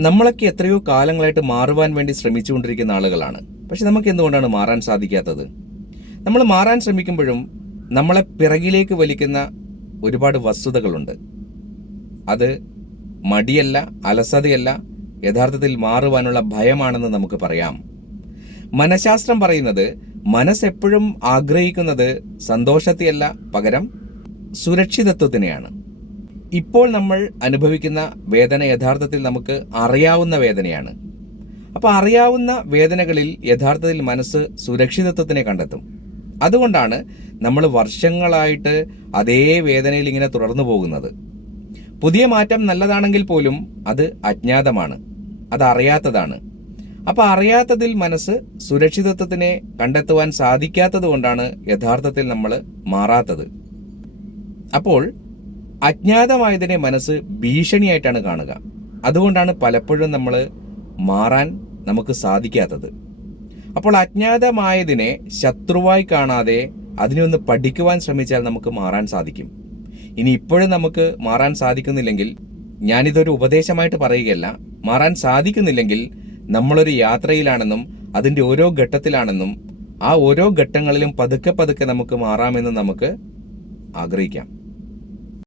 നമ്മളൊക്കെ എത്രയോ കാലങ്ങളായിട്ട് മാറുവാൻ വേണ്ടി ശ്രമിച്ചുകൊണ്ടിരിക്കുന്ന ആളുകളാണ്. പക്ഷെ നമുക്ക് എന്തുകൊണ്ടാണ് മാറാൻ സാധിക്കാത്തത്? നമ്മൾ മാറാൻ ശ്രമിക്കുമ്പോഴും നമ്മളെ പിറകിലേക്ക് വലിക്കുന്ന ഒരുപാട് വസ്തുതകളുണ്ട്. അത് മടിയല്ല അലസതയല്ല യഥാർത്ഥത്തിൽ മാറുവാനുള്ള ഭയമാണെന്ന് നമുക്ക് പറയാം. മനഃശാസ്ത്രം പറയുന്നത് മനസ്സെപ്പോഴും ആഗ്രഹിക്കുന്നത് സന്തോഷത്തെയല്ല പകരം സുരക്ഷിതത്വത്തിനെയാണ്. ഇപ്പോൾ നമ്മൾ അനുഭവിക്കുന്ന വേദന യഥാർത്ഥത്തിൽ നമുക്ക് അറിയാവുന്ന വേദനയാണ്. അപ്പോൾ അറിയാവുന്ന വേദനകളിൽ യഥാർത്ഥത്തിൽ മനസ്സ് സുരക്ഷിതത്വത്തിനെ കണ്ടെത്തും. അതുകൊണ്ടാണ് നമ്മൾ വർഷങ്ങളായിട്ട് അതേ വേദനയിൽ ഇങ്ങനെ തുടർന്നു പോകുന്നത്. പുതിയ മാറ്റം നല്ലതാണെങ്കിൽ പോലും അത് അജ്ഞാതമാണ്. അത് അറിയാത്തതാണ്. അപ്പോൾ അറിയാത്തതിൽ മനസ്സ് സുരക്ഷിതത്വത്തിനെ കണ്ടെത്തുവാൻ സാധിക്കാത്തത് കൊണ്ടാണ് യഥാർത്ഥത്തിൽ നമ്മൾ മാറാത്തത്. അപ്പോൾ അജ്ഞാതമായതിനെ മനസ്സ് ഭീഷണിയായിട്ടാണ് കാണുക. അതുകൊണ്ടാണ് പലപ്പോഴും നമ്മൾ മാറാൻ നമുക്ക് സാധിക്കാത്തത്. അപ്പോൾ അജ്ഞാതമായതിനെ ശത്രുവായി കാണാതെ അതിനെ ഒന്ന് പഠിക്കുവാൻ ശ്രമിച്ചാൽ നമുക്ക് മാറാൻ സാധിക്കും. ഇനി ഇപ്പോഴും നമുക്ക് മാറാൻ സാധിക്കുന്നില്ലെങ്കിൽ ഞാനിതൊരു ഉപദേശമായിട്ട് പറയുകയല്ല മാറാൻ സാധിക്കുന്നില്ലെങ്കിൽ നമ്മളൊരു യാത്രയിലാണെന്നും അതിന്റെ ഓരോ ഘട്ടത്തിലാണെന്നും ആ ഓരോ ഘട്ടങ്ങളിലും പതുക്കെ പതുക്കെ നമുക്ക് മാറാമെന്ന് നമുക്ക് ആഗ്രഹിക്കാം.